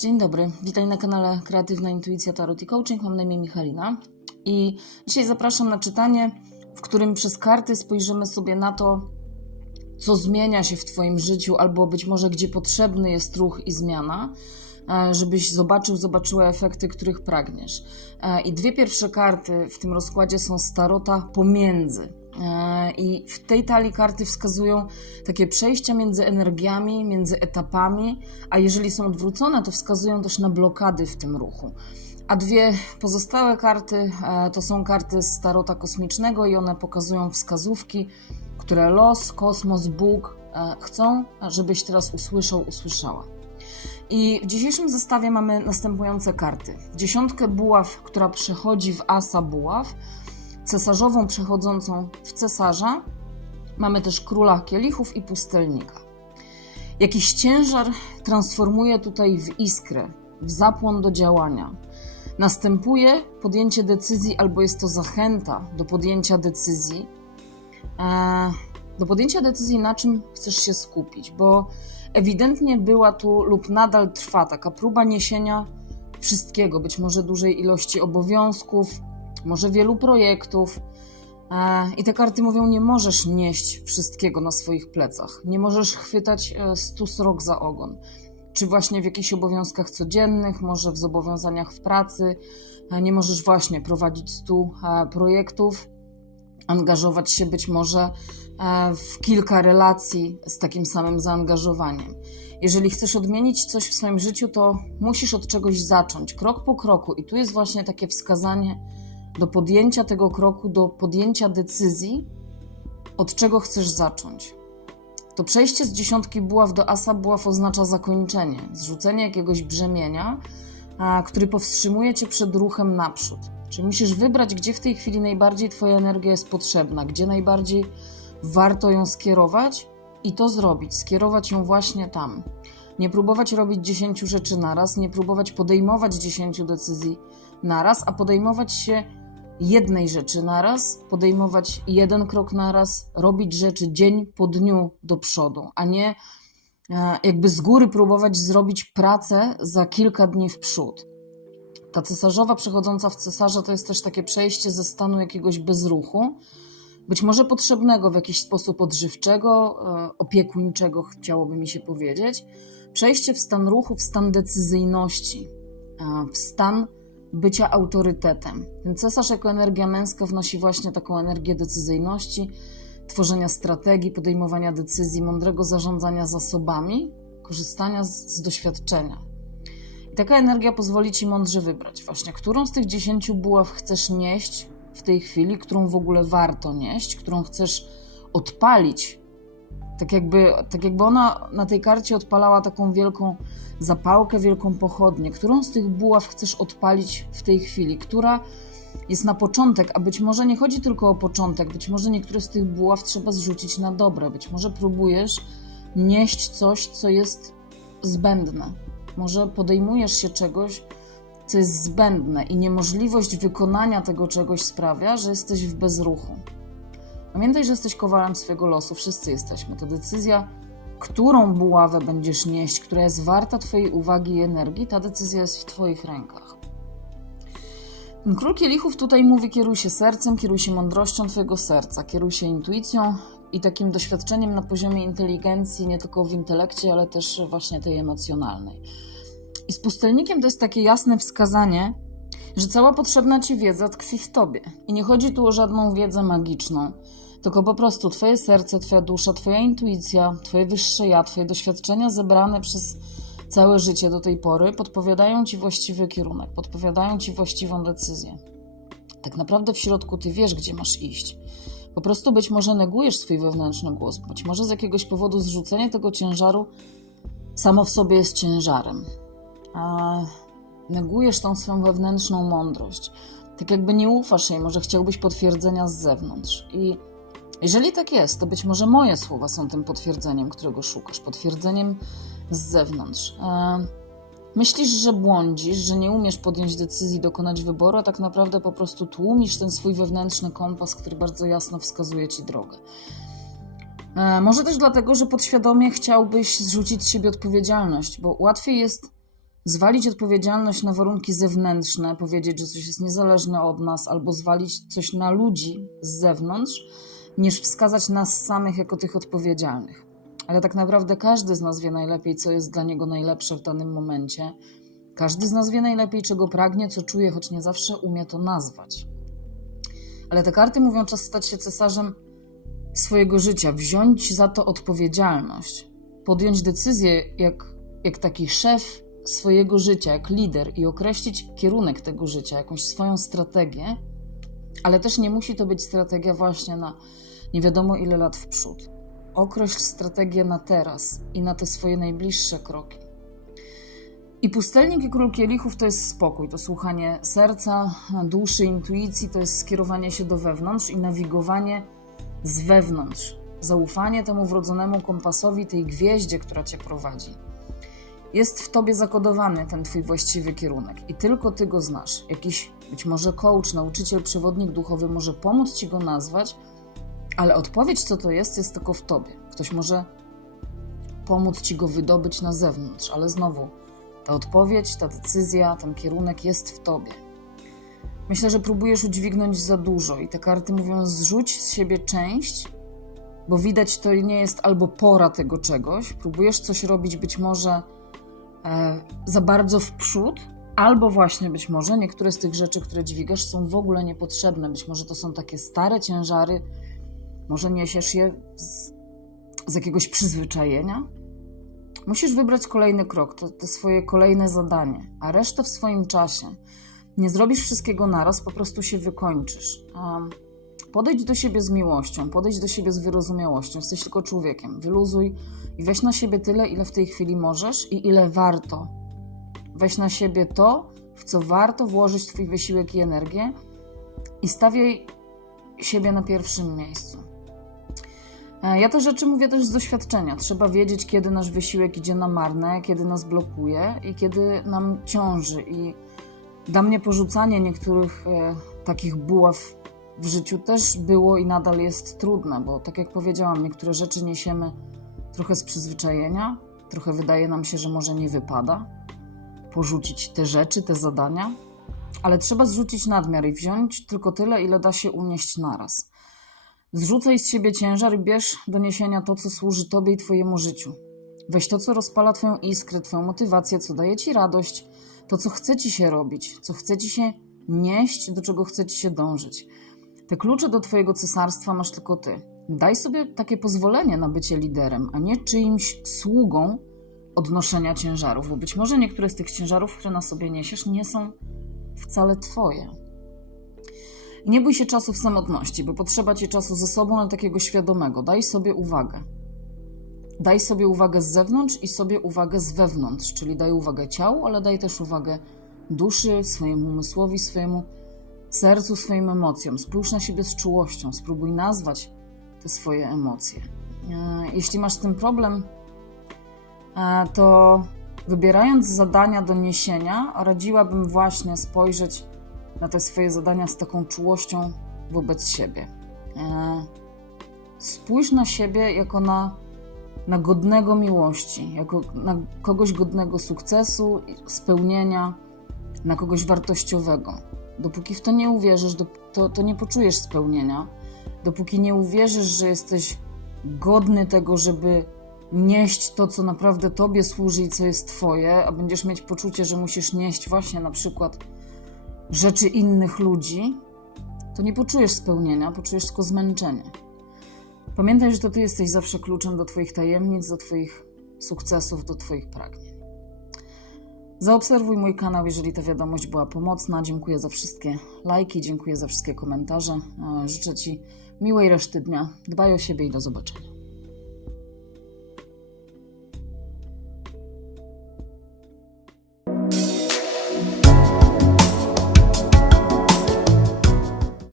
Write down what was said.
Dzień dobry. Witaj na kanale Kreatywna Intuicja Tarot i Coaching. Mam na imię Michalina i dzisiaj zapraszam na czytanie, w którym przez karty spojrzymy sobie na to, co zmienia się w Twoim życiu, albo być może gdzie potrzebny jest ruch i zmiana, e, żebyś zobaczył, zobaczyła efekty, których pragniesz. E, I dwie pierwsze karty w tym rozkładzie są starota pomiędzy. I w tej talii karty wskazują takie przejścia między energiami, między etapami, a jeżeli są odwrócone, to wskazują też na blokady w tym ruchu. A dwie pozostałe karty e, to są karty z tarota kosmicznego i one pokazują wskazówki, które los, kosmos, Bóg e, chcą, żebyś teraz usłyszał, usłyszała. I w dzisiejszym zestawie mamy następujące karty. Dziesiątkę buław, która przechodzi w asa buław, cesarzową przechodzącą w cesarza. Mamy też króla kielichów i pustelnika. Jakiś ciężar transformuje tutaj w iskrę, w zapłon do działania. Następuje podjęcie decyzji, albo jest to zachęta do podjęcia decyzji. E, do podjęcia decyzji, na czym chcesz się skupić, bo ewidentnie była tu lub nadal trwa taka próba niesienia wszystkiego, być może dużej ilości obowiązków, może wielu projektów. E, I te karty mówią: Nie możesz nieść wszystkiego na swoich plecach, nie możesz chwytać e, stu srok za ogon. Czy właśnie w jakichś obowiązkach codziennych, może w zobowiązaniach w pracy, e, nie możesz właśnie prowadzić stu projektów, angażować się być może w kilka relacji z takim samym zaangażowaniem. Jeżeli chcesz odmienić coś w swoim życiu, to musisz od czegoś zacząć, krok po kroku. I tu jest właśnie takie wskazanie do podjęcia tego kroku, do podjęcia decyzji, od czego chcesz zacząć. To przejście z dziesiątki buław do asa buław oznacza zakończenie, zrzucenie jakiegoś brzemienia, a, który powstrzymuje cię przed ruchem naprzód. Czyli musisz wybrać, gdzie w tej chwili najbardziej Twoja energia jest potrzebna, gdzie najbardziej warto ją skierować i to zrobić, skierować ją właśnie tam. Nie próbować robić dziesięciu rzeczy naraz, nie próbować podejmować dziesięciu decyzji naraz, a podejmować się jednej rzeczy naraz, podejmować jeden krok naraz, robić rzeczy dzień po dniu do przodu, a nie e, jakby z góry próbować zrobić pracę za kilka dni w przód. Ta cesarzowa przechodząca w cesarza to jest też takie przejście ze stanu jakiegoś bezruchu, być może potrzebnego w jakiś sposób odżywczego, e, opiekuńczego, chciałoby mi się powiedzieć. Przejście w stan ruchu, w stan decyzyjności, e, w stan bycia autorytetem. Ten cesarz jako energia męska wnosi właśnie taką energię decyzyjności, tworzenia strategii, podejmowania decyzji, mądrego zarządzania zasobami, korzystania z, z doświadczenia. I taka energia pozwoli ci mądrze wybrać, właśnie którą z tych dziesięciu buław chcesz nieść w tej chwili, którą w ogóle warto nieść, którą chcesz odpalić. Tak jakby, tak jakby ona na tej karcie odpalała taką wielką zapałkę, wielką pochodnię. Którą z tych buław chcesz odpalić w tej chwili? Która jest na początek, a być może nie chodzi tylko o początek, być może niektóre z tych buław trzeba zrzucić na dobre, być może próbujesz nieść coś, co jest zbędne. Może podejmujesz się czegoś, co jest zbędne i niemożliwość wykonania tego czegoś sprawia, że jesteś w bezruchu. Pamiętaj, że jesteś kowalem swojego losu, wszyscy jesteśmy. To decyzja którą buławę będziesz nieść, która jest warta Twojej uwagi i energii, ta decyzja jest w Twoich rękach. Król Kielichów tutaj mówi: kieruj się sercem, kieruj się mądrością Twojego serca, kieruj się intuicją i takim doświadczeniem na poziomie inteligencji, nie tylko w intelekcie, ale też właśnie tej emocjonalnej. I z pustelnikiem to jest takie jasne wskazanie, że cała potrzebna Ci wiedza tkwi w Tobie. I nie chodzi tu o żadną wiedzę magiczną tylko po prostu Twoje serce, Twoja dusza, Twoja intuicja, Twoje wyższe ja, Twoje doświadczenia zebrane przez całe życie do tej pory podpowiadają Ci właściwy kierunek, podpowiadają Ci właściwą decyzję. Tak naprawdę w środku Ty wiesz, gdzie masz iść. Po prostu być może negujesz swój wewnętrzny głos, być może z jakiegoś powodu zrzucenie tego ciężaru samo w sobie jest ciężarem. A negujesz tą swoją wewnętrzną mądrość. Tak jakby nie ufasz jej, może chciałbyś potwierdzenia z zewnątrz. I jeżeli tak jest, to być może moje słowa są tym potwierdzeniem, którego szukasz, potwierdzeniem z zewnątrz. E, myślisz, że błądzisz, że nie umiesz podjąć decyzji, dokonać wyboru, a tak naprawdę po prostu tłumisz ten swój wewnętrzny kompas, który bardzo jasno wskazuje ci drogę. E, może też dlatego, że podświadomie chciałbyś zrzucić z siebie odpowiedzialność, bo łatwiej jest zwalić odpowiedzialność na warunki zewnętrzne, powiedzieć, że coś jest niezależne od nas, albo zwalić coś na ludzi z zewnątrz, niż wskazać nas samych jako tych odpowiedzialnych. Ale tak naprawdę każdy z nas wie najlepiej, co jest dla niego najlepsze w danym momencie. Każdy z nas wie najlepiej, czego pragnie, co czuje, choć nie zawsze umie to nazwać. Ale te karty mówią czas stać się cesarzem swojego życia, wziąć za to odpowiedzialność, podjąć decyzję jak, jak taki szef swojego życia, jak lider i określić kierunek tego życia, jakąś swoją strategię, ale też nie musi to być strategia właśnie na nie wiadomo ile lat w przód. Określ strategię na teraz i na te swoje najbliższe kroki. I pustelnik i król kielichów to jest spokój, to słuchanie serca, duszy, intuicji, to jest skierowanie się do wewnątrz i nawigowanie z wewnątrz. Zaufanie temu wrodzonemu kompasowi, tej gwieździe, która cię prowadzi. Jest w tobie zakodowany ten twój właściwy kierunek i tylko ty go znasz. Jakiś być może coach, nauczyciel, przewodnik duchowy może pomóc ci go nazwać, ale odpowiedź, co to jest, jest tylko w tobie. Ktoś może pomóc ci go wydobyć na zewnątrz, ale znowu ta odpowiedź, ta decyzja, ten kierunek jest w tobie. Myślę, że próbujesz udźwignąć za dużo i te karty mówią: zrzuć z siebie część, bo widać, to nie jest albo pora tego czegoś. Próbujesz coś robić być może e, za bardzo w przód, albo właśnie być może niektóre z tych rzeczy, które dźwigasz, są w ogóle niepotrzebne. Być może to są takie stare ciężary, może niesiesz je z, z jakiegoś przyzwyczajenia. Musisz wybrać kolejny krok, to, to swoje kolejne zadanie, a resztę w swoim czasie. Nie zrobisz wszystkiego naraz, po prostu się wykończysz. Um, podejdź do siebie z miłością, podejdź do siebie z wyrozumiałością. Jesteś tylko człowiekiem. Wyluzuj i weź na siebie tyle, ile w tej chwili możesz i ile warto. Weź na siebie to, w co warto włożyć Twój wysiłek i energię i stawiaj siebie na pierwszym miejscu. Ja te rzeczy mówię też z doświadczenia. Trzeba wiedzieć, kiedy nasz wysiłek idzie na marne, kiedy nas blokuje i kiedy nam ciąży. I dla mnie porzucanie niektórych e, takich buław w życiu też było i nadal jest trudne, bo tak jak powiedziałam, niektóre rzeczy niesiemy trochę z przyzwyczajenia, trochę wydaje nam się, że może nie wypada porzucić te rzeczy, te zadania, ale trzeba zrzucić nadmiar i wziąć tylko tyle, ile da się unieść naraz. Zrzucaj z siebie ciężar i bierz do niesienia to, co służy Tobie i Twojemu życiu. Weź to, co rozpala Twoją iskrę, Twoją motywację, co daje Ci radość, to, co chce Ci się robić, co chce Ci się nieść, do czego chce Ci się dążyć. Te klucze do Twojego cesarstwa masz tylko Ty. Daj sobie takie pozwolenie na bycie liderem, a nie czyimś sługą odnoszenia ciężarów, bo być może niektóre z tych ciężarów, które na sobie niesiesz, nie są wcale Twoje. Nie bój się czasu w samotności, bo potrzeba ci czasu ze sobą, ale takiego świadomego. Daj sobie uwagę. Daj sobie uwagę z zewnątrz i sobie uwagę z wewnątrz, czyli daj uwagę ciału, ale daj też uwagę duszy, swojemu umysłowi, swojemu sercu, swoim emocjom. Spójrz na siebie z czułością, spróbuj nazwać te swoje emocje. E, jeśli masz z tym problem, to wybierając zadania do niesienia, radziłabym właśnie spojrzeć na te swoje zadania z taką czułością wobec siebie. E, spójrz na siebie jako na, na godnego miłości, jako na kogoś godnego sukcesu, spełnienia, na kogoś wartościowego. Dopóki w to nie uwierzysz, to, to nie poczujesz spełnienia. Dopóki nie uwierzysz, że jesteś godny tego, żeby nieść to, co naprawdę Tobie służy i co jest Twoje, a będziesz mieć poczucie, że musisz nieść właśnie na przykład rzeczy innych ludzi, to nie poczujesz spełnienia, poczujesz tylko zmęczenie. Pamiętaj, że to ty jesteś zawsze kluczem do Twoich tajemnic, do Twoich sukcesów, do Twoich pragnień. Zaobserwuj mój kanał, jeżeli ta wiadomość była pomocna. Dziękuję za wszystkie lajki, dziękuję za wszystkie komentarze. Życzę Ci miłej reszty dnia. Dbaj o siebie i do zobaczenia.